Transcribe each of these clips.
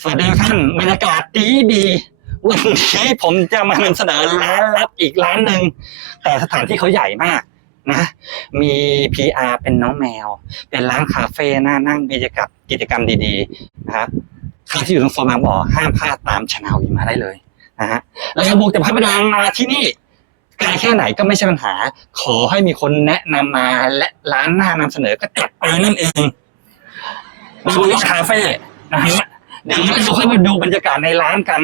สวัสดีท่านบรรยากาศดีดีวันนี้ผมจะมานำเสนอร้านลับอีกร้านหนึ่งแต่สถานที่เขาใหญ่มากนะ มี PR เป็นน้องแมว เป็นร้านคาเฟ่น่านั่งบรรยากาศกิจกรรมดีๆนะครับใครที่อยู่ตรงโซนบางบ่อห้ามพลาดตามชนาวีมาได้เลยนะฮะแล้วบุกจากพระประแดงมาที่นี่ไกลแค่ไหนก็ไม่ใช่ปัญหา ขอให้มีคนแนะนำมาและร้านหน้านำเสนอก็จัดไปนั่นเองมาดูคาเฟ่นะฮะ เดี๋ยวเราค่อยมาดูบรรยากาศในร้านกัน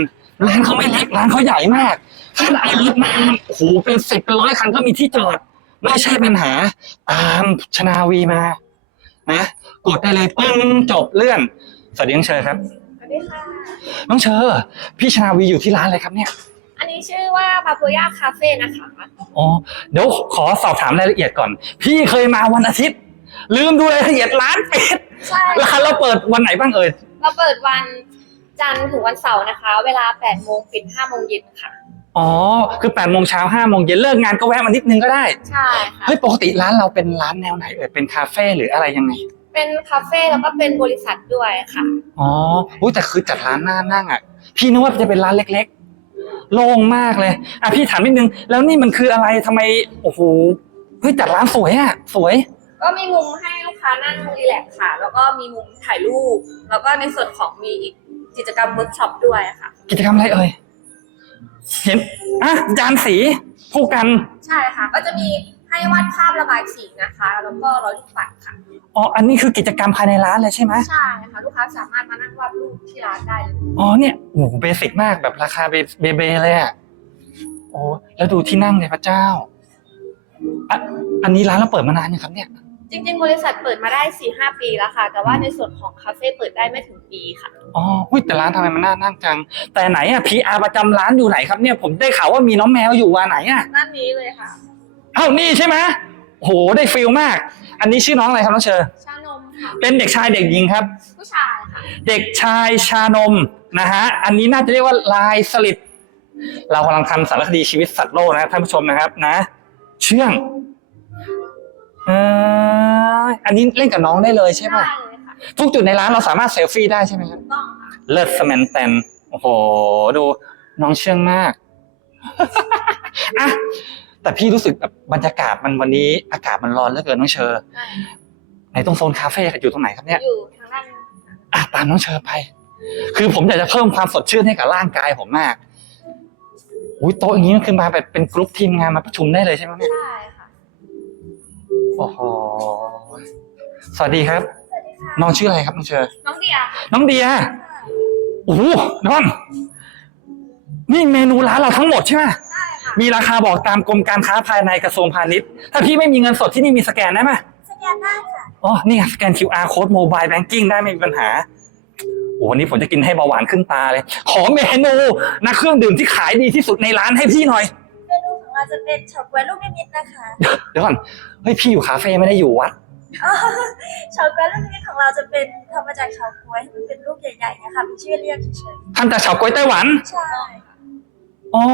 ร้านเขาไม่เล็กร้านเขาใหญ่มากถ้าเอารถมาโอ้โหเป็นสิบเป็นร้อยคันก็มีที่จอด ไม่ใช่ปัญหา ตามชนาวีมา นะกดได้เลยปึ้งจบเลื่อนสวัสดีน้องเชอร์ครับสวัสดีค่ะ น้องเชอร์พี่ชนาวีอยู่ที่ร้านอะไรครับเนี่ย อันนี้ชื่อว่าพาโ o ย่าคาเฟ่นะคะ อ๋อเดี๋ยวขอสอบถามรายละเอียดก่อน พี่เคยมาวันอาทิตย์ ลืมดูรายละเอียดร้านปิดใช่ร้านเราเปิดวันไหนบ้างเอ่ย เราเปิดวันจันทร์ถึงวันเสาร์นะคะ เวลา8โมงปิด5โมงเย็นค่ะ อ๋อ คือ8ปดโมงเช้าห้าโมงเย็นเลิกงานก็แวะมานิดนึงก็ได้ ใช่ค่ะ เฮ้ยปกติร้านเราเป็นร้านแนวไหนเอ่ยเป็นคาเฟ่หรืออะไรยังไง เป็นคาเฟ่แล้วก็เป็นบริษัทด้วยค่ะ อ๋ออุ๊ยแต่คือจัดร้านหน้านั่งอะ พี่นึกว่าจะเป็นร้านเล็กๆ โล่งมากเลย อะพี่ถามนิดนึง แล้วนี่มันคืออะไรทำไม โอ้โห เฮ้ยจัดร้านสวยอะ สวย ก็มีมุมให้ลูก ค้านั่งรีแลกซ์ค่ะ แล้วก็มีมุมถ่ายรูป แล้วก็ในส่วนของมีอีกกิจกรรมเวิร์กช็อปด้วยค่ะ กิจกรรมอะไรเอ่ย เห็นอะจานสีคู่กัน ใช่ค่ะ ก็จะมีให้วาดภาพระบายสีนะคะ แล้วก็ร้อยลูกปัดค่ะ อ๋อ อันนี้คือกิจกรรมภายในร้านเลยใช่ไหมใช่ค่ะ ลูกค้าสามารถมานั่งวาดรูปที่ร้านได้เลยอ๋อเนี่ยโอ้โหเบสิกมากแบบราคาเบเบเบเลยอะโอ้แล้วดูที่นั่งเลยพระเจ้าอะอันนี้ร้านเราเปิดมานานยังครับเนี่ย จริง ๆ บริษัทเปิดมาได้4ี่หปีแล้วค่ะ แต่ว่าในส่วนของคาเฟ่เปิดได้ไม่ถึงปีค่ะ อ๋อหุ้ยแต่ร้านทำไมมันน่านั่งจัง แต่ไหนอะ PR ประจำร้านอยู่ไหนครับเนี่ยผมได้ข่าวว่ามีน้องแมวอยู่ว่าไหนอะนั่นนี้เลยค่ะ เอ้านี่ใช่ไหมโหได้ฟิลมาก อันนี้ชื่อน้องอะไรครับน้องเชอร์ชานมค่ะ เป็นเด็กชายเด็กหญิงครับ ผู้ชายค่ะ เด็กชายชานมนะฮะอันนี้น่าจะเรียกว่าลายสลิดเรากำลังทำสารคดีชีวิตสัตว์โลกนะท่านผู้ชมนะครับนะ เชื่องเออ อันนี้เล่นกับน้องได้เลยใช่ไหมได้เลยค่ะทุกจุดในร้านเราสามารถเซลฟี่ได้ใช่ไหมครับถูกต้องค่ะเลิศสแมนแตนโอ้โห ดูน้องเชื่องมาก อะแต่พี่รู้สึกแบบบรรยากาศมันวันนี้อากาศมันร้อนเหลือเกินน้องเชอร์ได้ไหนตรงโซนคาเฟ่อยู่ตรงไหนครับเนี่ยอยู่ทางด้านอะตามน้องเชอร์ไป คือผมอยากจะเพิ่มความสดชื่นให้กับร่างกายผมมากอุ้ยโต๊ะอย่างนี้มันคือมาแบบเป็นกรุ๊ปทีมงานมาประชุมได้เลยใช่ไหมเนี่ย ใช่ค่ะ โอ้โห สวัสดีครับสวัสดีค่ะน้องชื่ออะไรครับน้องเชอร์น้องเดียน้องเดียโอ้โหนอนนี่เมนูร้านเราทั้งหมดใช่ไหมใช่ค่ะ มีราคาบอกตามกรมการค้าภายในกระทรวงพาณิชย์ ถ้าพี่ไม่มีเงินสดที่นี่มีสแกนได้ไหมสแกนได้ค่ะ อ๋อ นี่ไงสแกน QR code mobile banking ได้ไม่มีปัญหา โอ้วันนี้ผมจะกินให้เบาหวานขึ้นตาเลย ขอเมนูนะเครื่องดื่มที่ขายดีที่สุดในร้านให้พี่หน่อย เมนูของเราจะเป็นเฉาก๊วยลูกนิมิตนะคะ เดี๋ยวก่อน เฮ้ยพี่อยู่คาเฟ่ไม่ได้อยู่วัดอ๋อ เฉาก๊วยลูกนิมิตของเราจะเป็นทำมาจากเฉาก๊วยมันเป็นลูกใหญ่ๆนะคะเป็นชื่อเรียกเฉยทำจากเฉาก๊วยไต้หวัน ๆใช่อ๋อ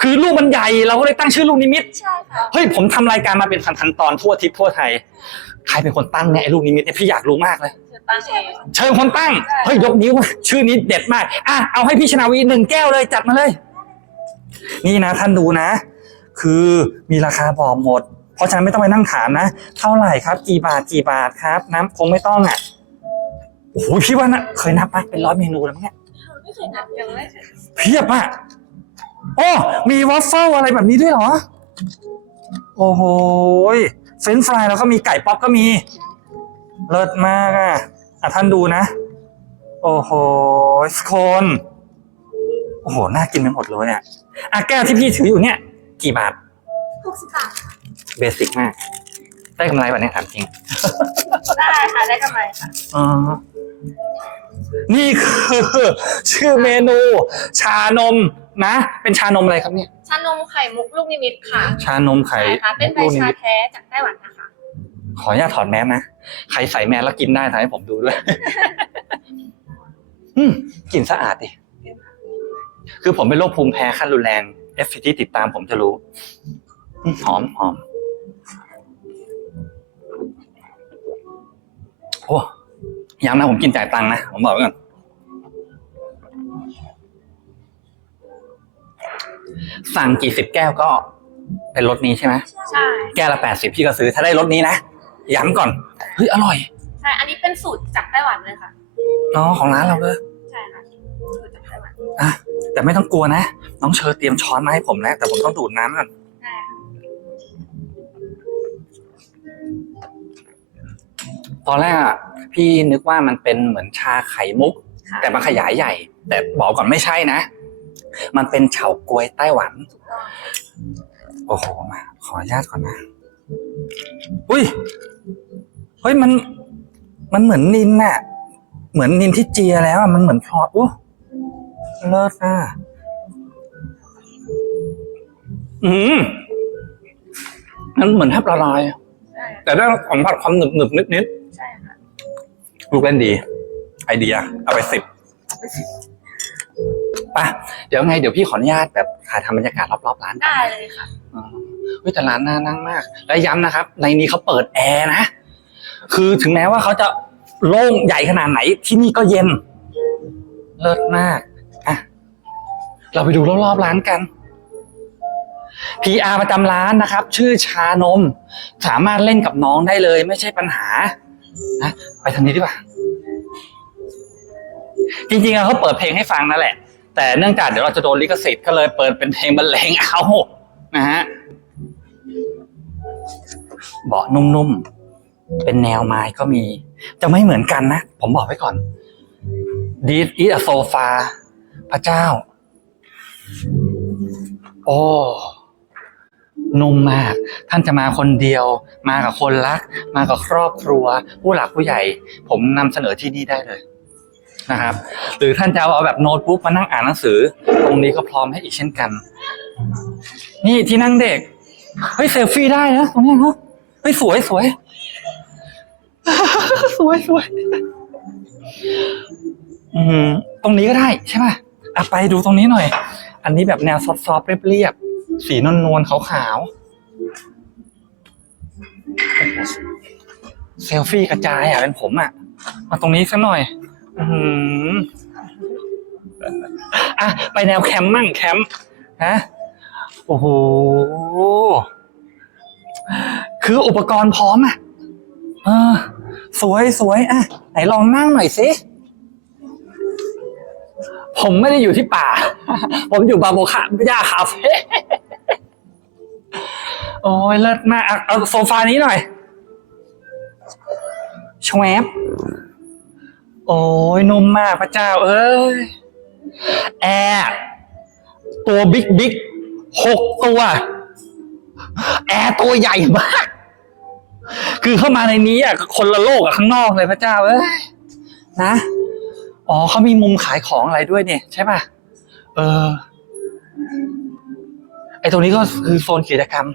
คือลูกมันใหญ่เราก็เลยตั้งชื่อลูกนิมิต ใช่ค่ะเฮ้ยผมทำรายการมาเป็นพันๆตอนทั่วทิศทั่วไทย ใครเป็นคนตั้งเนี่ยไอ้ลูกนิมิตเนี่ยพี่อยากรู้มากเลย คือตั้งเอง เชิญคนตั้ง เฮ้ยยกนิ้วมาชื่อนี้เด็ดมาก อะเอาให้พี่ชนาวีหนึ่งแก้วเลยจัดมาเลย นี่นะท่านดูนะ คือมีราคาบอกหมด เพราะฉะนั้นไม่ต้องไปนั่งถามนะ เท่าไหร่ครับ กี่บาทกี่บาทครับ น้ำคงไม่ต้องอะโอ้โหพี่ว่านะเคยนับไหมเป็นร้อยเมนูแล้วมั้งเนี่ยไม่เคยนับยังไม่เพียบอะโอ้มีวอฟเฟิลอะไรแบบนี้ด้วยเหรอ โอ้โหเฟรนช์ฟรายแล้วก็มีไก่ป๊อปก็มี เลิศมากอะอะท่านดูนะ โอ้โหสโคน โอ้โห น่ากินไปหมดเลยอะอะแก้วที่พี่ถืออยู่เนี่ย กี่บาทหกสิบบาท เบสิกมาก ได้กำไรแบบนี้ถามจริง ได้ค่ะได้กำไรค่ะอ๋อ นี่คือ ชื่อเมนู ชานมนะ เป็นชานมอะไรครับเนี่ย ชานมไข่มุกลูกนิมิตค่ะชานมไข่ใช่ค่ะเป็นใบลูกนิชามิตแท้จากไต้หวันนะคะ ขออนุญาตถอดแมสนะ ใครใส่แมสแล้วกินได้ทำให้ผมดูด้วย อืมกลิ่นสะอาดดิ คือผมเป็นโรคภูมิแพ้ขั้นรุนแรง เอฟที่ติดตามผมจะรู้อืมหอมหอม โอ้ย้ำนะผมกินจ่ายตังค์นะ ผมบอกไว้ก่อนสั่งกี่สิบแก้วก็เป็นรสนี้ใช่ไหมใช่ แก้วละแปดสิบพี่ก็ซื้อถ้าได้รสนี้นะย้ำก่อนเฮ้ยอร่อยใช่ อันนี้เป็นสูตรจากไต้หวันเลยค่ะน้องของร้านเราเลยใช่ค่ะสูตรจากไต้หวันอะแต่ไม่ต้องกลัวนะ น้องเชอเตรียมช้อนมาให้ผมแล้วแต่ผมต้องดูดน้ำก่อน ตอนแรกอะพี่นึกว่ามันเป็นเหมือนชาไข่มุกค่ะแต่มันขยายใหญ่ แต่บอกก่อนไม่ใช่นะ มันเป็นเฉาก๊วยไต้หวันถูกต้องโอ้โหมาขออนุญาตก่อนนะอุ้ยเฮ้ยมันมันเหมือนนินน่ะ เหมือนนินที่เจียแล้วอะมันเหมือนพลอยอู้เลิศอะอืมมันเหมือนแทบละลายใช่แต่ได้สัมผัสความหนึบหนึบนิดนิดใช่ค่ะๆ ลูกเล่นดี ไอเดีย เอาไปสิบไปเดี๋ยวไงเดี๋ยวพี่ขออนุญาตแบบถ่ายทำบรรยากาศรอบๆร้านก่อนได้นะเลยค่ะ อ๋อเฮ้ยแต่ร้านน่านั่งมาก และย้ำนะครับ ในนี้เขาเปิดแอร์นะ คือถึงแม้ว่าเขาจะโล่งใหญ่ขนาดไหนที่นี่ก็เย็น เลิศมากอะเราไปดูรอบๆร้านกัน PR ประจำร้านนะครับ ชื่อชานม สามารถเล่นกับน้องได้เลย ไม่ใช่ปัญหา นะไปทางนี้ดีกว่า จริงๆอะเขาเปิดเพลงให้ฟังนั่นแหละ แต่เนื่องจากเดี๋ยวเราจะโดนลิขสิทธิ์ก็เลยเปิดเป็นเพลงบรรเลงเอานะฮะเบาะนุ่มๆ เป็นแนวไม้ก็มี จะไม่เหมือนกันนะ ผมบอกไว้ก่อนดีดอีโซฟา พระเจ้า โอ้ นุ่มมาก ท่านจะมาคนเดียว มากับคนรัก มากับครอบครัว ผู้หลักผู้ใหญ่ ผมนำเสนอที่นี่ได้เลยนะครับ หรือท่านจะเอาแบบโน้ตบุ๊กมานั่งอ่านหนังสือ ตรงนี้ก็พร้อมให้อีกเช่นกัน นี่ที่นั่งเด็ก เฮ้ยเซลฟี่ได้นะตรงนี้เนาะเฮ้ยสวยสวย สวยสวยอืมตรงนี้ก็ได้ใช่ป่ะอะไปดูตรงนี้หน่อย อันนี้แบบแนวซอฟต์ๆเรียบๆ สีนวลนวลๆขาวๆเซลฟี่กระจายอะเป็นผมอะ มาตรงนี้สักหน่อยอืมอะไปแนวแคมป์มั่งแคมป์นะโอ้โหคืออุปกรณ์พร้อมอะเออสวยสวยอะ ไหนลองนั่งหน่อยสิผมไม่ได้อยู่ที่ป่า ผมอยู่บาโบคาย่าคาเฟ่ โอ้ยเลิศมากอะเอาโซฟานี้หน่อยชวบโอ้ยนุ่มมากพระเจ้า เอ้ย แอร์ตัวบิ๊กบิ๊กหกตัว แอร์ตัวใหญ่มาก คือเข้ามาในนี้อะคนละโลกกับข้างนอกเลยพระเจ้า เอ้ย นะ อ๋อเขามีมุมขายของอะไรด้วยเนี่ย ใช่ป่ะ เออ ไอตรงนี้ก็คือโซนกิจกรรม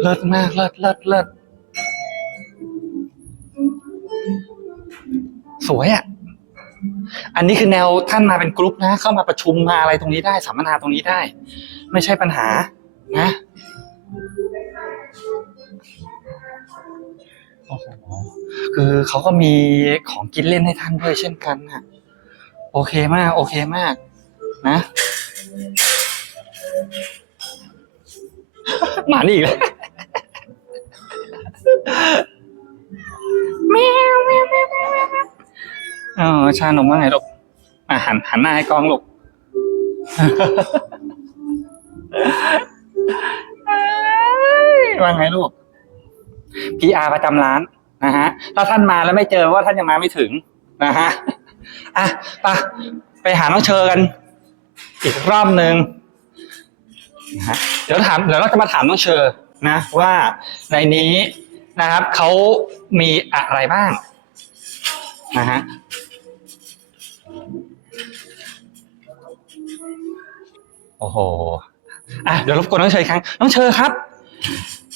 เลิศมากเลิศเลิศเลิศสวยอะ อันนี้คือแนวท่านมาเป็นกรุ๊ปนะ เข้ามาประชุมมาอะไรตรงนี้ได้สัมมนาตรงนี้ได้ ไม่ใช่ปัญหา นะโอ้โหคือเขาก็มีของกินเล่นให้ท่านด้วยเช่นกันนะโอเคมาก โอเคมาก นะ หมานี่อีกแล้วแมวแมวแมวแมวแมวแมวอ๋อชานมว่าไงลูกอะหันหันหน้าให้กล้องลูกว่าไงลูก PR ประจำร้านนะฮะ ถ้าท่านมาแล้วไม่เจอว่าท่านยังมาไม่ถึงนะฮะ อะไปไปหาน้องเชอกัน อีกรอบหนึ่ง นะฮะเดี๋ยวถามเดี๋ยวเราจะมาถามน้องเชอนะว่าในนี้นะครับเขามีอะไรบ้างนะฮะโอ้โหอะเดี๋ยวรบกวนน้องเชออีกครั้งน้องเชอครับ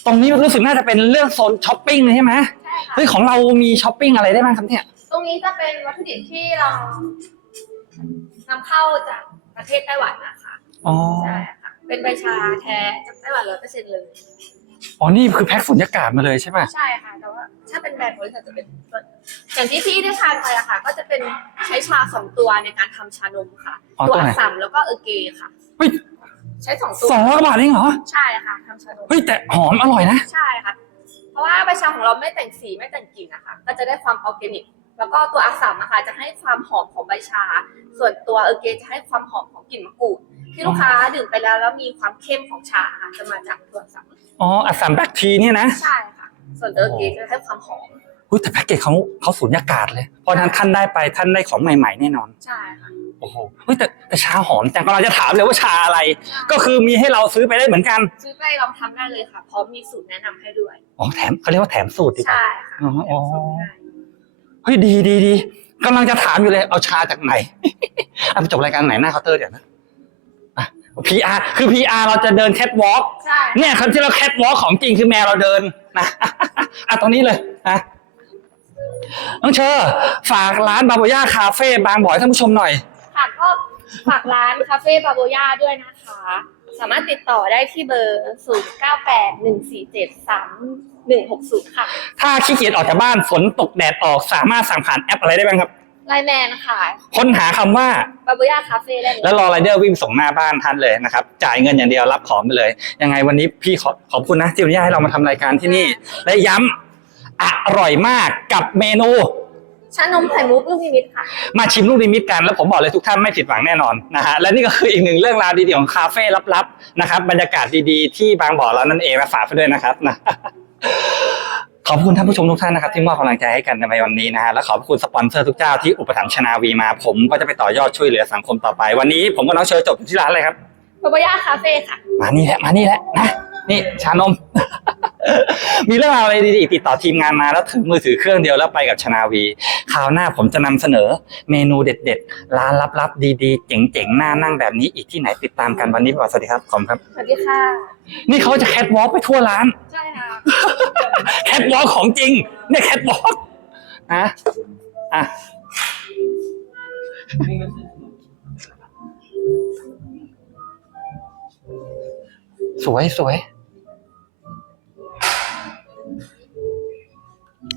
ตรงนี้รู้สึกน่าจะเป็นเรื่องโซนช้อปปิ้งเลยใช่ไหมใช่ค่ะ เฮ้ยของเรามีช้อปปิ้งอะไรได้บ้างครับเนี่ย ตรงนี้จะเป็นวัตถุดิบที่เรานำเข้าจากประเทศไต้หวันนะคะ อ๋อ ใช่ค่ะ เป็นใบชาแท้จากไต้หวันร้อยเปอร์เซ็นต์เลย อ๋อ นี่คือแพ็คสุญญากาศมาเลยใช่ป่ะใช่ค่ะ แต่ว่าถ้าเป็นแบรนด์บริษัทจะเป็นต้นอย่างที่พี่ได้ทานไปอะค่ะ ก็จะเป็นใช้ชาสองตัวในการทำชานมค่ะ อ๋อตัวตัวไหน อัสสัมแล้วก็เออร์เกค่ะ เฮ้ยใช้สองตัว สองร้อยบาทเองเหรอ ใช่ค่ะทำชานม เฮ้ย แต่หอมอร่อยนะ ใช่ค่ะ เพราะว่าใบชาของเราไม่แต่งสีไม่แต่งกลิ่นนะคะ ก็จะได้ความออร์แกนิก แล้วก็ตัวอัสสัมนะคะจะให้ความหอมของใบชา ส่วนตัวเออร์เกจะให้ความหอมของกลิ่นมะกรูด ที่ลูกค้าดื่มไปแล้วแล้วมีความเข้มของชาค่ะจะมาจากตัวอัสสัมอ๋ออัสสัมแบคทีเนี่ยนะใช่ค่ะ ส่วนตัวเออร์เกจะให้ความหอมเฮ้ยแต่แพ็กเกจเขาเขาสูญญากาศเลย เพราะฉะนั้นท่านได้ไปท่านได้ของใหม่ๆแน่นอน ใช่ค่ะ โอ้โหเฮ้ยแต่แต่ชาหอมจังก็เราจะถามเลยว่าชาอะไร ก็คือมีให้เราซื้อไปได้เหมือนกัน ซื้อไปลองทำได้เลยค่ะพร้อมมีสูตรแนะนำให้ด้วย อ๋อแถมเขาเรียกว่าแถมสูตรดีกว่า ใช่ค่ะอ๋ออ๋อแถมสูตรให้เฮ้ยดีดีดีกำลังจะถามอยู่เลยเอาชาจากไหนเอาไปจบรายการไหนหน้าเคาน์เตอร์เดี๋ยวนะอะ PR คือ PR เราจะเดินแคทวอล์กใช่ เนี่ยคำที่เราแคทวอล์กของจริงคือแมวเราเดินนะอะตรงนี้เลยนะน้องเชอร์ฝากร้านบาโบย่าคาเฟ่บางบ่อยท่านผู้ชมหน่อย ค่ะก็ฝากร้านคาเฟ่บาโบย่าด้วยนะคะ สามารถติดต่อได้ที่เบอร์ 0 9 8 1 4 7 3 1 6 0 ค่ะ ถ้าขี้เกียจออกจากบ้านฝนตกแดดออกสามารถสั่งผ่านแอปอะไรได้บ้างครับ ไลน์แมนค่ะค้นหาคำว่าบาโบย่าคาเฟ่ได้เลยแล้วรอไรเดอร์วิ่งส่งหน้าบ้านท่านเลยนะครับ จ่ายเงินอย่างเดียวรับของไปเลย ยังไงวันนี้พี่ขอขอบคุณนะที่อนุญาตให้เรามาทำรายการที่นี่ และย้ำอร่อยมากกับเมนู ชานมไข่มุกลูกนิมิตค่ะ มาชิมลูกนิมิตกันแล้วผมบอกเลยทุกท่านไม่ผิดหวังแน่นอนนะฮะและนี่ก็คืออีกหนึ่งเรื่องราวดีๆของคาเฟ่ลับๆนะครับบรรยากาศดีๆที่บางบ่อเรานั่นเองมาฝากไปด้วยนะครับนะ ขอบคุณท่านผู้ชมทุกท่านนะครับที่มอบกำลังใจให้กันในวันนี้นะฮะและขอบคุณสปอนเซอร์ทุกเจ้าที่อุปถัมภ์ชนาวีมา ผมก็จะไปต่อยอดช่วยเหลือสังคมต่อไป วันนี้ผมกับน้องเชอร์จบอยู่ที่ร้านเลยครับ บาโบย่าคาเฟ่ค่ะ มานี่แหละมานี่แหละนะ นี่ชานม มีเรื่องราวอะไรดีๆติดต่อทีมงานมาแล้วถือมือถือเครื่องเดียวแล้วไปกับชนาวีคราวหน้าผมจะนำเสนอเมนูเด็ดๆ ร้านลับๆ ดีๆ เจ๋งๆน่านั่งแบบนี้อีกที่ไหนติดตามกันวันนี้สวัสดีครับขอบคุณครับ สวัสดีค่ะ นี่เขาจะแคทวอล์กไปทั่วร้าน ใช่ค่ะแคทวอล์กของจริง เนี่ยแคทวอล์กนะอะ สวยสวย